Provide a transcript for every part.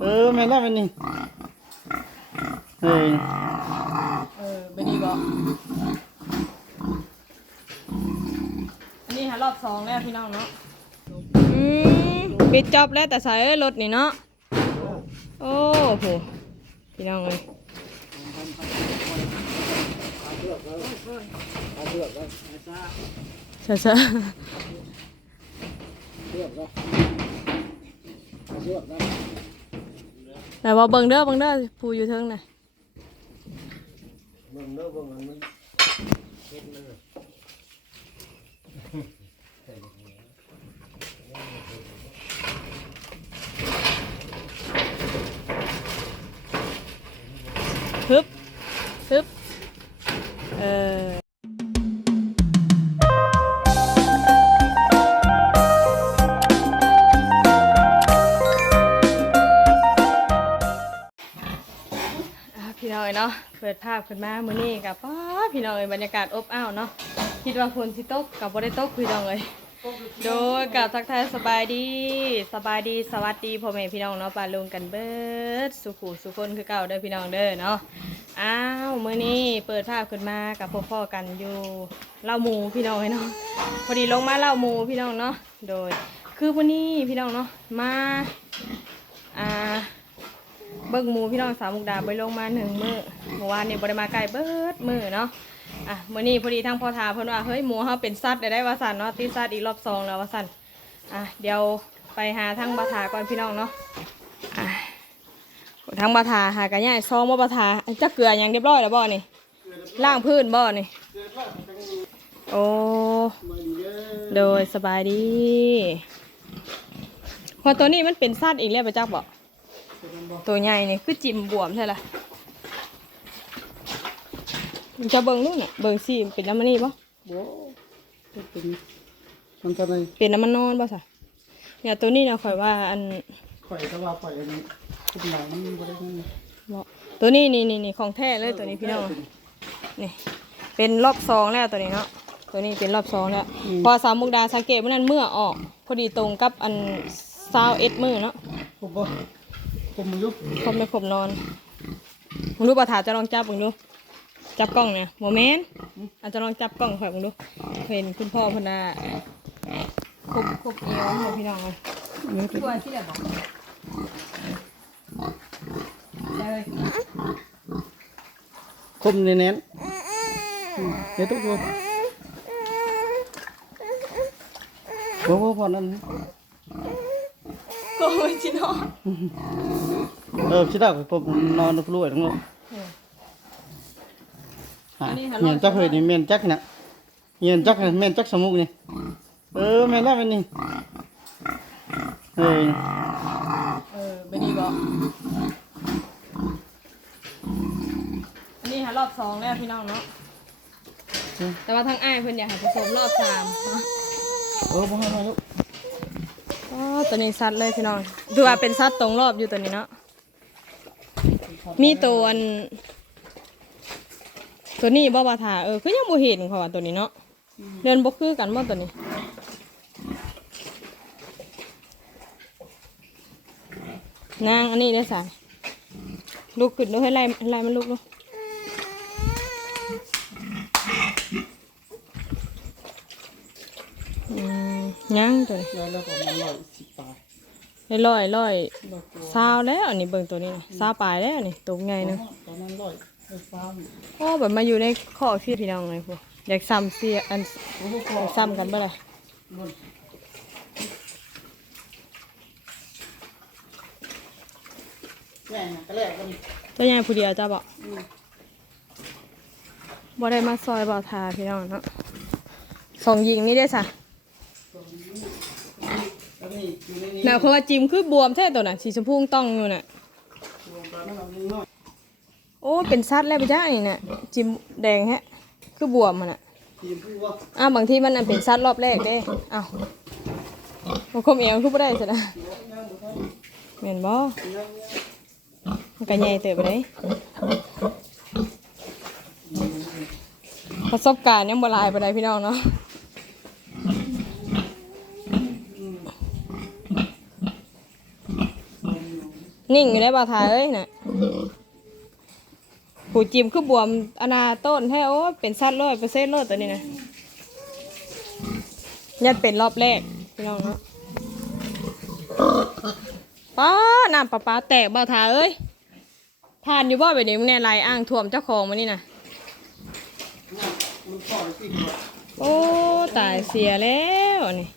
เออแม่นแล้วแม่นนี่เฮ้ยเออไม่ดีบอกอันนี้หารอบสองแล้วพี่น้องเนาะอืมปิดจอบแล้วแต่ใส่รถนี่เนาะโอ้โหพี่น้องเลยใช่ใช่แต่ว่าเบิ่งเด้อเบิ่งเด้อผู้อยู่เทิงน่ะฮึบฮึบเออ ปิดภาพขึ้นมามื้อนี้กับป้าพี่น้องเลยบรรยากาศอบอ้าวเนาะคิดว่าฝนสิตกกับบ่ได้ตกพี่น้องเอ้ยโดยกับทักทายสบายดีสบายดีสวัสดีพ่อแม่พี่น้องเนาะปาลุงกันเบิดสุขุสุคนคือเก่าเด้อพี่น้องเด้อเนาะอ้าวมื้อนี้เปิดภาพขึ้นมากับพ่อๆกันอยู่เล่าหมูพี่น้องเนาะพอดีลงมาเล่าหมูพี่น้องเนาะโดยคือวันนี้พี่น้องเนาะมาอ่า เบิ่งมูพี่น้องสาวมุกดาไปลงมาหนึ่งมือเมื่อวานนี่บ่ได้มาไกลเบิดมือเนาะอะมื้อนี้พอดีทางพ่อทาเพิ่นว่าเฮ้ยหมูเฮาเป็นสัตว์ได้ได้ว่าสันเนาะติดสัตว์อีกรอบสองแล้วว่าสันอะเดี๋ยวไปหาทางบาทาก่อนพี่น้องเนาะอะทางบาทาหากระย่ายซองบ่าบาทาจักเกลือยังเรียบร้อยแล้วบ่นี่ล้างพื้นบ่นี่โอ้โดยสบายดีพอตัวนี้มันเป็นสัตว์อีกแล้วไปจักบ่ ตัวใหญ่นี่คือจิ้มบวมใช่ละมันจะเบิ่งนู่นน่ะเบิ่งสิเป็นน้ำมันนี่ปะโว้เป็นมันตอนไหนเป็นน้ำมันนอนปะสะเนี่ยตัวนี้นะข่อยว่าอันข่อยก็ว่าข่อยอันนี้คุมหลังมันบ่ได้นั่นเหมาะตัวนี้นี่นี่นี่ของแท้เลยตัวนี้พี่น้องนี่เป็นรอบสองแล้วตัวนี้เนาะตัวนี้เป็นรอบสองแล้ว พอสามมุกดาสังเกตว่านั้นเมื่อออก พอดีตรงกับอันซาวเอ็ดมือเนาะผ มบ่ผมมึงอยู่ครบไม่ครบนอนมึงดูปะถาจะลองจับมึงดูจับกล้องเนี่ยโมเมนต์อาจจะลองจับกล้องข่อยมึงดูเห็นคุณพ่อเพนนาครบครบเอวของพี่น้องเลยนี่เป็นตัวที่ไหนบอกได้เลยคมแน่นๆอืมเดี๋ยวทุกคนบ่บ่พอนั่นนะ โกยจิโน่เออชิดาผมนอนกลุ้ยทั้งหมดฮะเมียนจักเฮ้ยนี่เมียนจักน่ะเมียนจักน่ะเมียนจักสมุกนี่เออแม่นแล้วแม่นนี่เฮ้ยเออไม่ดีบอกอันนี้หารอบสองแล้วพี่น้องเนาะแต่ว่าทางอ้ายเพิ่นอยากให้ผสมรอบสามเนาะเออบ่ให้มาลูกอ๋อ ตัวนี้ซัดเลยพี่น้องดูว่าเป็นซัดตรงรอบอยู่ตัวนี้เนาะมีตัวอันตัวนี้บ่บาถาเออคือยังบ่เห็นเขาว่าตัวนี้เนาะเดินบ่คือกันบ่ตัวนี้นางอันนี้ได้อสายลุกขึ้นดูให้ไล่ไล่มันลุกดูอืม ยังตัวนี้แล้วแล้วก็มันร้อยสิปลายได้ร้อยร้อยซาวแล้วอันนี้เบิ่งตัวนี้นะซาวปลายแล้วอันนี้ตัวไงนึงตอนนั้นร้อยไปฟ้าอยู่โอ้แบบมาอยู่ในข้อพี่พี่น้องเลยพวกอยากซ้ำเสียอันโอ้โหอยากซ้ำกันบ่ล่ะบนแม่น่ะก็แรกกันตัวใหญ่ผู้เดียวจ้าบอกบ่ได้มาซอยบ่ทาพี่น้องเนาะสองยิงนี่ได้อสะ แล้วนี่อยู่ในนี้น่ะเพราะว่าจิมคือบวมใช่ตัวน่ะสีชมพูต้องอยู่น่ะ รวมกันแล้วเรานิดหน่อยโอ้เป็นซัดแล้วไปจ้านี่น่ะจิมแดงแฮะ คือบวมมันน่ะ ทีมผู้ว่าอ้าวบางทีมันอันเป็นซัดรอบแรกเด้อ้าวมันคมเอวคือบ่ได้ซะนะแม่นบ่มันก็ใหญ่เติบไปเลยประสบการณ์ยังบ่หลายปานใดพี่น้องเนาะ นิ่งอยู่ได้บ่ทาเอ้ยน่ะผู้จิมคือบวมอนาต้นแท้โอ้ยเป็นสัตว์ร้อยเปอร์เซ็นต์เลยตัวนี้นะยัดเป็นรอบแรกพี่น้องเนาะป้าน้ำปลาปลาแตกบ่ทาเอ้ยทานอยู่บ่แบบนี้มึงแน่ลายอ้างท่วมเจ้าของมานี่นะมันปล่อยสิครับโอ้ตายเสียแล้วนี่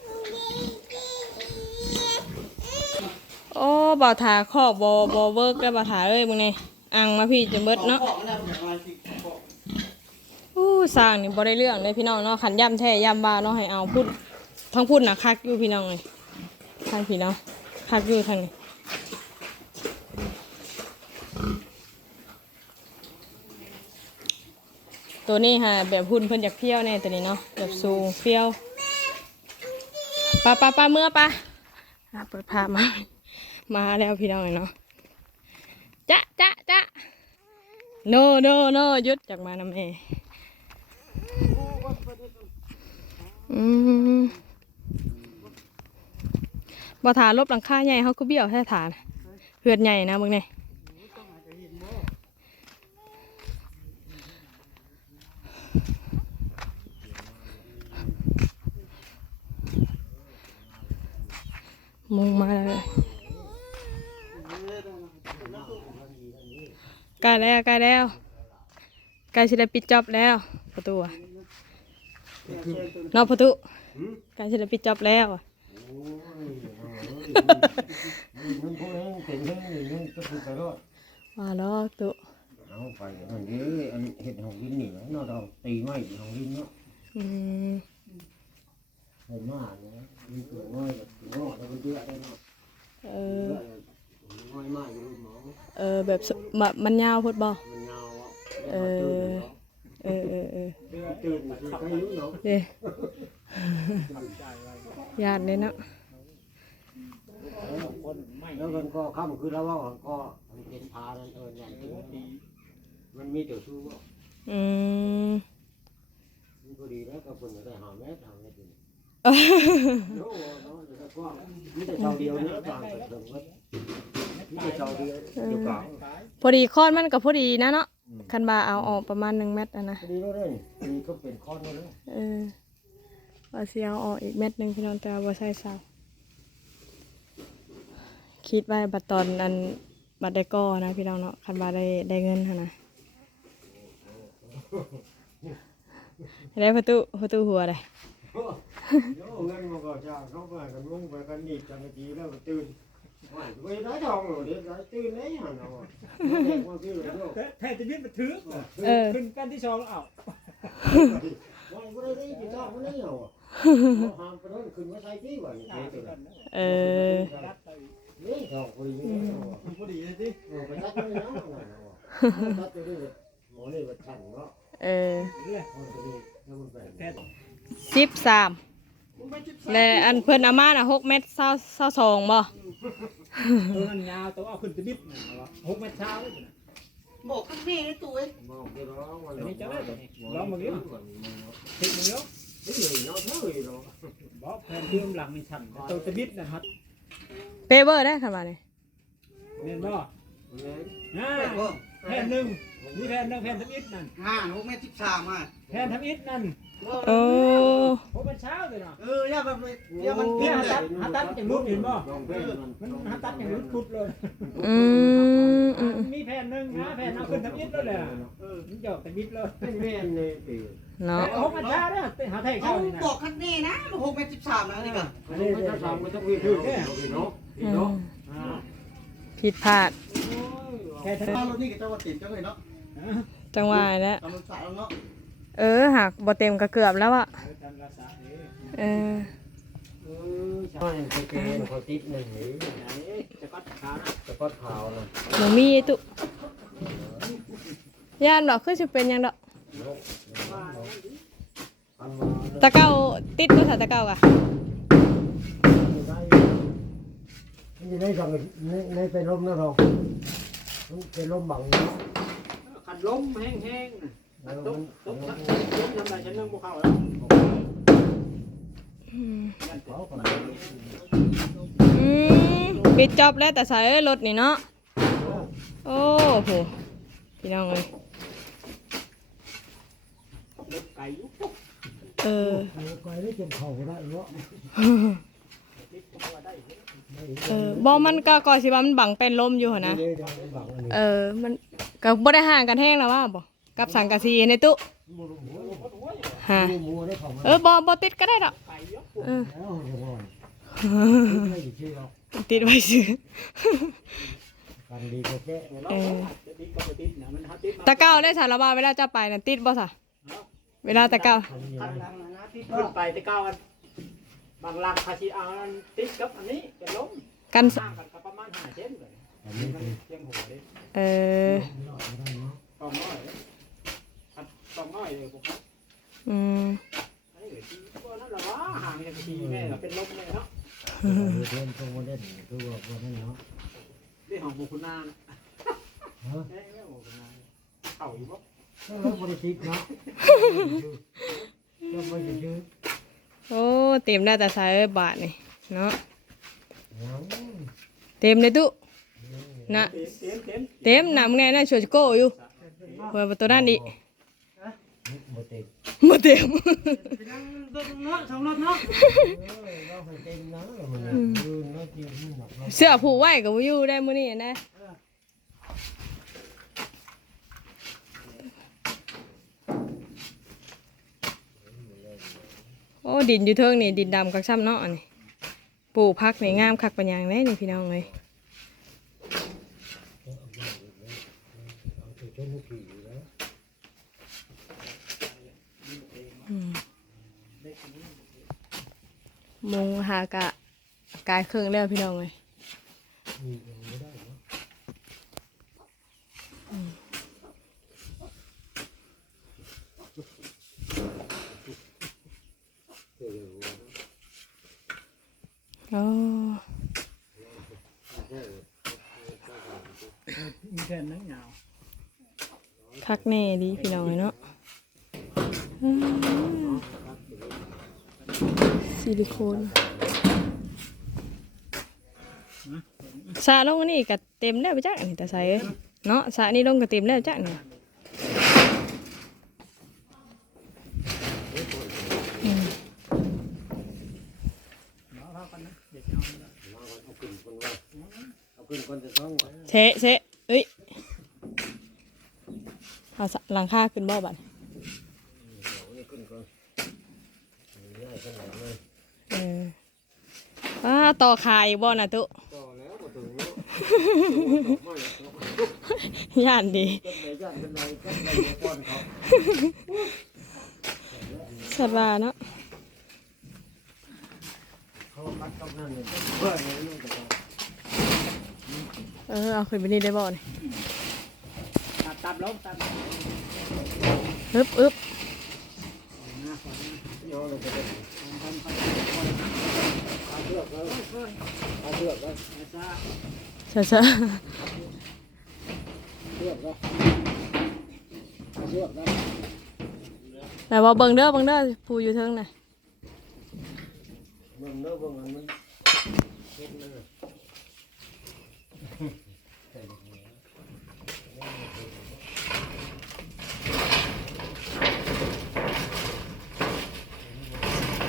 โอ้บ่าวถาคอกบ่บ่เวิร์กแล้วบ่าวถาเอ้ยมึงนี่อังมาพี่จะเบิดเนาะอู้สร้างนี่บ่ได้เรื่องเลยพี่น้องเนาะขันย่ำแท้ย่ำบ้าเนาะให้เอาพูดทั้งพูดนะคักอยู่พี่น้องเลยทางพี่เนาะคักอยู่ทางนี้ตัวนี้ฮะแบบหุ่นเพิ่นอยากเพี้ยวแน่ตัวนี้เนาะแบบสูงเพี้ยวปลาปลาปลาเมื่อปลาอะเปิดภามา มาแล้วพี่น้องเนาะจ๊ะจ๊ะจ๊ะ no no no หยุดจากมานำเออืมบ่ถาลบหลังคาใหญ่เขาก็เบี้ยวแท้ฐานเหือดใหญ่นะมึงเนี่ยมุงมาเลย ใกล้แล้วใกล้แล้วใกล้จะได้ปิดจอบแล้วประตูอะนอกประตูใกล้จะได้ปิดจอบแล้วอะมันพวกนั้นเป็นเรื่องนี้มันก็คือไปรอดมาล้อกตุเอาไปอันนี้อันเห็ดของดินนี่เนาะเราตีไม้ของดินเนาะอืมเห็ดมากนะมีตัวน้อยกับตัวน้อยแล้วก็เยอะได้เนาะเอเยออะ น้อยมากอยู่หมอเออแบบสมะมันยาวพดบ่มันยาวอะเออเออเออเออตื่นคือใครรู้เนาะเด้ญาติเลยเนาะแล้วมันก็ค่ำคือแล้วว่าก็มันเป็นพานั่นเออเนี่ยมันมีแต่ชู้ว่าอืมมันก็ดีแล้วก็คนได้หาแม่หาแม่ดีโน้เนาะแต่ก็มีแต่ชาวเดียวเนี่ยต่างกันเถิงว่า มีแต่ชาวเดียวอยู่กลางพอดีคอนมันก็พอดีนะเนาะคันบาเอาออกประมาณหนึ่งเม็ดอะนะดีแล้วเลยดีก็เป็นข้อนแล้วนะเออว่าสิเอาออกอีกเม็ดหนึ่งพี่น้องแต่ว่าบ่ใส่เสาคิดไว้บัดตอนอันบัดได้ก่อนะพี่น้องเนาะคันบาได้ได้เงินหั่นนะได้ประตูประตูหัวได้โอ้เงินมันก็จะเข้าไปกันมุ่งไปกันนี่จังทีแล้วตื่น ไม่ได้ทองหรอกเดี๋ยวตื่นเลยหันเอาเด็กว่าพี่เลยโยกแทนจะยึดมาถือเออ ขึ้นกันที่สองเอาไม่ก็ได้ที่ทองมันนี่เหรอหามไปโน่นขึ้นมาใส่ที่วันนี้เออนี่ทองคุยนี่มันพอดีเลยสิไปตัดเลยนะตัดไปด้วยหมอนี่มันสั่งเนาะเออเนี่ยคนนี้แล้วมันแบ่งแทนสิบสามและอันเพิ่นอามาน่ะหกเม็ดเศร้าเศร้าสองบ่ ตัวนั้นยาวตัวเอาขึ้นจะบิดนะหกเมตรเช้าเลยนะบอกข้างนี้นี่ตัวเองมองไปร้องมันนี้จะได้ตัวนี้ลองมาเลี้ยงติดมือเนาะนี่เนาะเท่าไหร่เนาะบอกแทนเชื่มหลังในฉันตัวจะบิดนะครับเปเบอร์ได้ขนาดไหนเน่นบ่เนี่ยอ่า แผ่นหนึ่งนี่แผ่นหนึ่งแผ่นทำอิฐนั่นห้าหกเมตรสิบสามอะแผ่นทำอิฐนั่นโอ้หกเมตรเช้าเลยเนาะเออย่าแบบนี้อย่ามันเนี่เพี้ยยนหาเลยตัดหาตัดอย่างรูปเห็นบ่ลองเพ่นมันมันหาตัดอย่างรูปพุดเลยอืมอืมมีแผ่นหนึ่งนะแผ่นเอาขึ้นทำอิฐแล้วเลยมันหยอกทำอิฐเลยเป็นแม่ในปีเนาะหกเมตรเช้าเนี่ยหาแท่งเขาเช้านี่นะบอกข้างนี้นะหกเมตรสิบสามนะนี่ก็อันนี้ถ้าทำก็ต้องมีชื่อเนาะอืมเนาะผิดพลาด แค่ทเอารถนี่ก็จะว่าติดจังเลยเนาะำจังหวะแล้ว ตามรถสายแล้วเนาะเออหักบ่เต็มก็เกือบแล้วอะตามภาษาเด้เออเออใช่เขาเกณฑ์เขาติดหนึ่งหรือจะกัดขานะสะกดขาวนะหนูมีตุย่านดอกคือสิเป็นหยังดอก อันมาตะเก้าติดบ่ซะตะเก้ากะอยู่ในสังในในเป็นลมนะเรา เป็นลมบังเนาะขันล้มแห้งๆนะแล้วตมักนตกตกตกทำไรฉันนั่งบวเข้าแล้วอืมเขาก็อืมปิดจอบแล้วแต่ใส่รถนี่เนาะโอ้โหพี่น้องเอ้ยเล็กไก่ยุบเออ ไกลได้จนเข่าได้เนาะ เออบ่มันก็ก่อนสิว่ามันบังเป็นลมอยู่หั่นนะเลยได้บังอันนี้เออ มันก็บ่ได้ห่างกันแห้งแล้วว่าบ่กับสังกะสีในตู้ฮะ มัวได้ของมันเออ บ่บ่ติดก็ได้ดอกเออ แล้วจะว่าไม่ได้ชื่อเราติดไว้ซื่อกันดีก็แค่เออจะติดก็ไปติดนะมันหาติดตะเก้าได้สารว่าเวลาจะไปน่ะติดบ่ซะเวลาตะเก้าทำอย่างขันนี้หลังนะติดขึ้นไปแต่ก้าวอัน บางหลักคาชิอาอันติดกับอันนี้เป็นล้มกันห่างกันก็ประมาณห้าเซนเลยอันนี้มันคือเพียงหัวเลยเออตองน้อยเลยขัดตองน้อยเลยพวกเขาอืมไอ้เดี๋ยวทีก็นั่นแหละว่าห่างจากทีแม่ละเป็นล้มเลยเนาะเล่นตรงวันเล่นคือว่าวันนั้นเนาะนี่ของบุคุณนานฮะแม่แม่บุคุณนานเข่าอยู่บ่ก็บริสิทธิ์เนาะก็ไม่จะชื่อ โอ้เต็มได้แต่ใส่เอ้ยบาทนี่เนาะเต็มเลยตู้นะเต็มเต็มเต็มเต็มน้ำไงน่าชวยโก้อยู่เปิดประตูด้านนี้บ่เต็มาเต็มเสื้อผูกไว้กับอยู่ได้มื้อนี้นะ โอ้ดินอยู่เทิงนี่ดินดำกักซ้ำเนาะนนี้ปลูกพักนี่งามคักปัญญังเลยนี่พี่น้องเลยมุงหากะกายเครื่องแล้วพี่น้องเลย มียังไม่ได้เนาะ โอ้มีแค่นั้นยาวคักแน่ดีพี่น้องเลยเนาะอืมซิลิโคนสระลงอันนี้ก็เต็มแล้วไปจักอันนี้แต่ใส่เอ้ยเนาะสระนี่ลงก็เต็มแล้วจักเนี่ยอืม เอากันนะเด็กเอา เอาขึ้นคนว่าเอาขึ้นคนจะต้อง เชะเชะเอ้ยเอาสะหลังคาขึ้นบ่บัดนี่ขึ้นก่อนง่ายขนาดเอออ่าต่อขายบ่นะตุ ต่อแล้วมาถึงแล้วย่านดีก็เลยย่านเป็นไรก็เลยป้อนเขาสัตว์ว่าเนาะ เขาปัดกำนันเนี่ยเพื่อนเลยลูกแต่เออเอาขึ้นไปนี่ได้บ่นี่ตัดตัดล้มตัดอึบอึบนะก่อนนะโยนเลยจะได้ทำทำทำเอาเชือกแล้วเอาเชือกแล้วนะจ๊ะซะซะเชือกแล้วเอาเชือกแล้วแต่ว่าเบิ่งเด้อเบิ่งเด้อผู้อยู่เทิงน่ะมึงเนื้อมึงอันมันเห็นมัน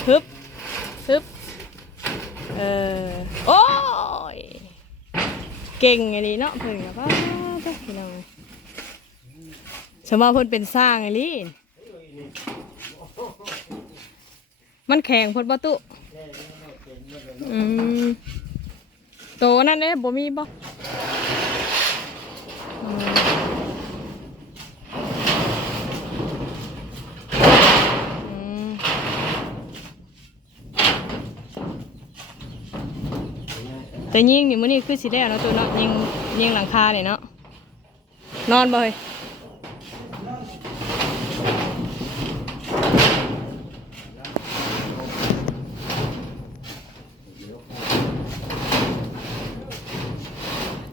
ฮึบฮึบเออโอ้ย เก่งไอ้นี่เนาะเพิ่นก็ว่าไปพี่น้องสมมาเพิ่นเป็นสร้างไอ้ลี่มันแข็งเพิ่นบ่ตุอืมโตนั่นเด้บ่มีบ่อืมอืม แต่ยิงนี่มื้อนี้คือสิได้เนาะตัวเนาะยิงยิงหลังคาเนี่ยเนาะนอนบ่เฮ้ย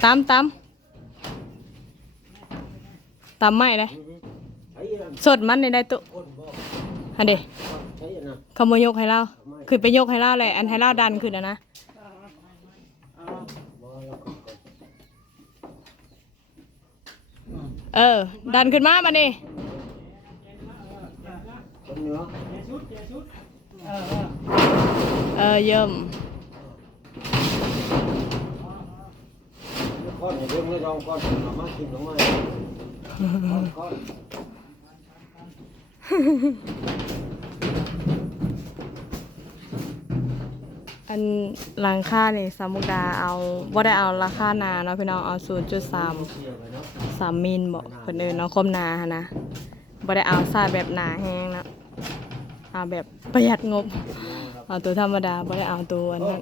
ตามตามตามไม่เลยใช้ยังสดมันในได้ตุคนบอกอันเดใช้ยังนะขโมยยกให้เราคือไปยกให้เราเลยอันให้เราดันขึ้นอะนะ บอกแล้ว เออ ดันขึ้นมามาดนี้คนเนือเออเยิ่มก้อนอย่าเดียองก้อนสามากินลงมาก้อนก้อน อันหลังค่านี่ยสามุกดาเอาบ่ได้เอาราคาหนาเนาะพี่น้องเอา0.3เสียไปเนาะ3มิลบ่เพิ่นอิ้นเนาะคมหนาหันะบ่ได้เอาสาแบบหนาแฮงนะเอาแบบประหยัดงบ เอาตัวธรรมดาบ่ได้เอาตัวนั้น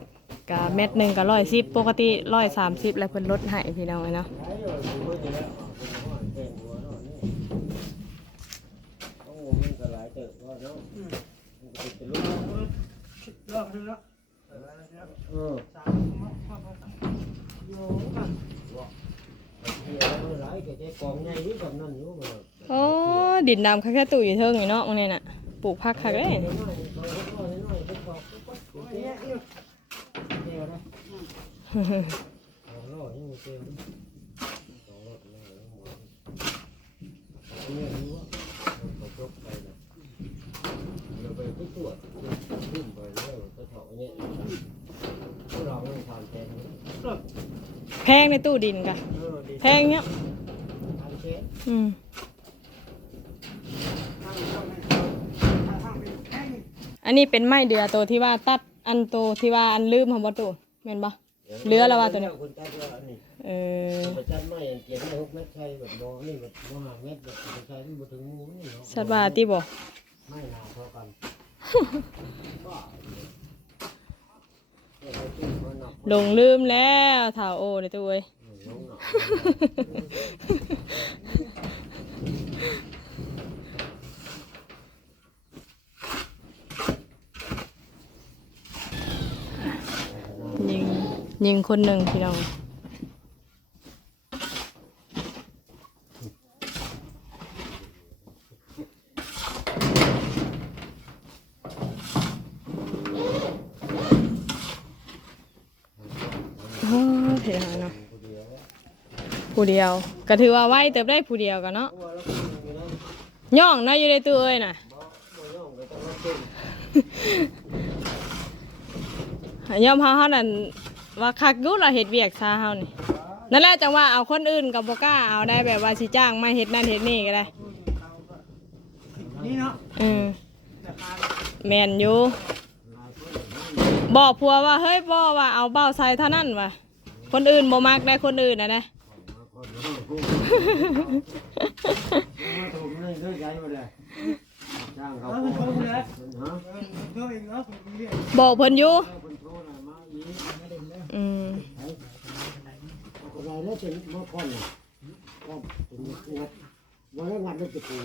ก็เม็ดหนึ่งก็110ปกติ130แล้วเพิ่นลดให้พี่น้องเนาะเลยคือว่าจะได้ออกเป็นหัวแทงหัวเนาะนี่ต้องงมันก็หลยเนาะมันก็เป็นลูกรอบนึงแล้ว เออสามโยกันเที่ยวมันหลายก็จะกองใหญ่อยู่กับนั่นอยู่มันโอ้ดินดำคักแค่ตู้อยู่เทิงนี่เนาะมื้อนี้น่ะปลูกผักคักเด้น้อยๆน้อยๆน้อยๆเป็นกอกปุ๊บปุ๊บปุ๊บ โอ้ยเนี่ยอยู่ เที่ยวนะสองร้อยยังเที่ยวสองร้อยยังหัวเนี่ยรู้ว่าเราจบไปนะเราไปที่ตรวจขึ้นไปแล้วก็เถาะเนี่ยพวกเราไม่ทานแกง แพงในตู้ดินกะเออดีแพงเนี้ยทานแกงอืมทางช่องให้เขาทางทางเป็นแข้งอันนี้เป็นไม้เดือตัวที่ว่าตัดอันโตที่ว่าอันลืมของบ่ตู้แม่นบ่เหลือแล้วว่าตัวเนี้ยคนตัดว่าอันนี้เออประจันไม่เกี่ยวกับหกเมตรใช่แบบโมนี่แบบโมห้าเมตรแบบใช่ที่มาถึงมูนี่เนาะสัตว์ว่าติบ่ไม่นาเท่ากันบ้ หลงลืมแล้วถาโอในตู้เอ้ยงหนักยิงยิงคนหนึ่งพี่น้องโอ้ยพี่น้องเนาะ ผู้เดียวก็ถือว่าไวเติบได้ผู้เดียวกันเนาะตัวแล้วก็มีนะย่องนะอยู่ในตู้เอ้ยน่ะบ่บ่ย่องก็ต้องมาเต้นยอมเฮาเฮานั่นว่าคักอยุเราเฮ็ดเวียกซาเฮานี่นั่นแหละจังว่าเอาคนอื่นก็บ่กล้าเอาได้แบบว่าสิจ้างมาเฮ็ดนั่นเฮ็ดนี่ก็ได้นี่เนาะอืมราคาแม่นอยู่บอกผัวว่าเฮ้ยบ่ว่าเอาเบ้าใส่เท่านั้นว่ะคนอื่นบ่มักได้คนอื่นน่ะนะ บอกเพิ่นอยู่อืมอะไรแล้วเป็นมอคอนก็เป็นงัดวันแล้วงัดด้จะปู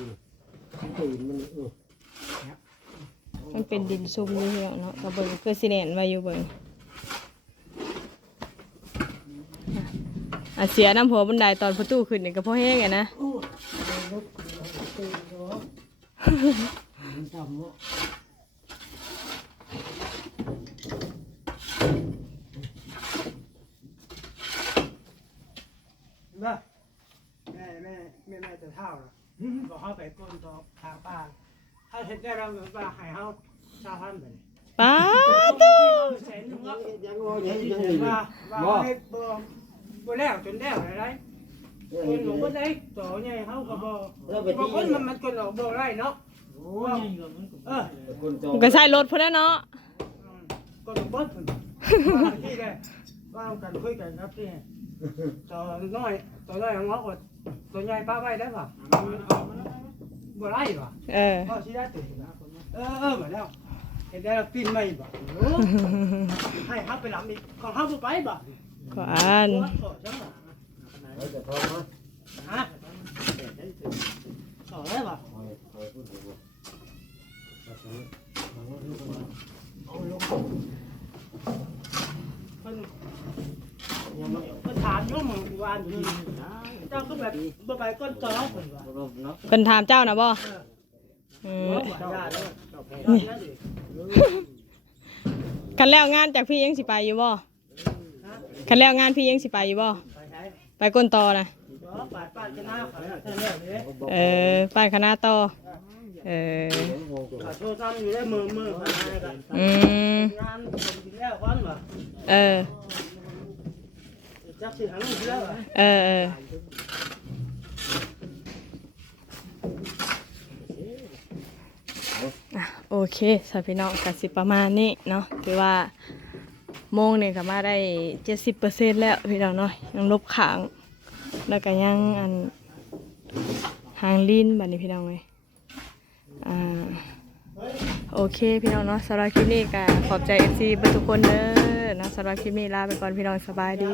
ตื่นมันเออมันเป็นดินซุ่มอยู่เหี่ยวเนาะก็เบิ่งคือสิแน่นไว้อยู่เบิ่ง อะเสียน้ำหัวบันไดตอนประตูขึ้นนี่ก็พอแห้งไงนะมันจำว่าแม่แม่แม่แม่แม่จะเท่าหรอบอกเขาไปก้นต่อทางป้าถ้าเห็นได้เราแบบว่าให้เขาชาวพันไปป้าแสนนึงแล้วยังว่ายังที่ยังเห็ดีนบ่ว่าว่าให้บ่ บ่แล้วจนแล้วอะไรคนหลงก็ได้ต่อใหญ่เขาก็บ่บางคนมันมันคนออกบ่ได้เนาะโอ้ยเออคนโตก็ใส่รถพุ่นแล้วเนาะก็ต้องเบิ้ลที่ได้ว่ากันคุยกันครับที่ต่อน้อยต่อน้อยของเขาก็ตัวใหญ่ป้าไว้ได้ป่ะบ่ได้ป่ะเออก็ชี้ได้ตื่นเออเออมาแล้วเห็นได้เราปีนไม่ป่ะให้เขาไปหลับอีกของเขาไปป่ กันต่อได้ป่ะคอยคอยพูดดูเอางเพิ่นเพิ่นถามยู่งวานอยู่เจ้าก็แบบบ่ไปก้นจอเพิ่นว่าลงเนาะเพิ่นถามเจ้านะบ่อืมบ่ญาติแล้วคันแล้วงานจากพี่ยังสิไปอยู่บ่ คันแล้วงานพี่ยังสิไปอยู่บ่ไปใช้ไปก้นตอนะก็อปาดปาดจะหน้าเขาเนี่ยแค่นี้เลยเออป้านคณะต่อเออขอโทษซ้ำอยู่ได้มือมือผ่านกันอืมงานผมกินแล้วก่อนว่ะเออจักสิหันอีกแล้วอะเออเอออะโอเคสำหรับพี่น้องกันสิประมาณนี้เนาะถือว่า โมงเนี่ยก็มาได้เจ็ดสิบเปอร์เซ็นต์แล้วพี่น้องเนาะยังลบขาง แล้วก็ยังอันหางลิ้นบัดนี้พี่น้องเลยอ่าโอเคพี่น้องเนาะสำหรับคลิปนี้ก็ขอบใจเอฟซีทุกคนเด้อนะสำหรับคลิปนี้ลาไปก่อนพี่น้องสบายดี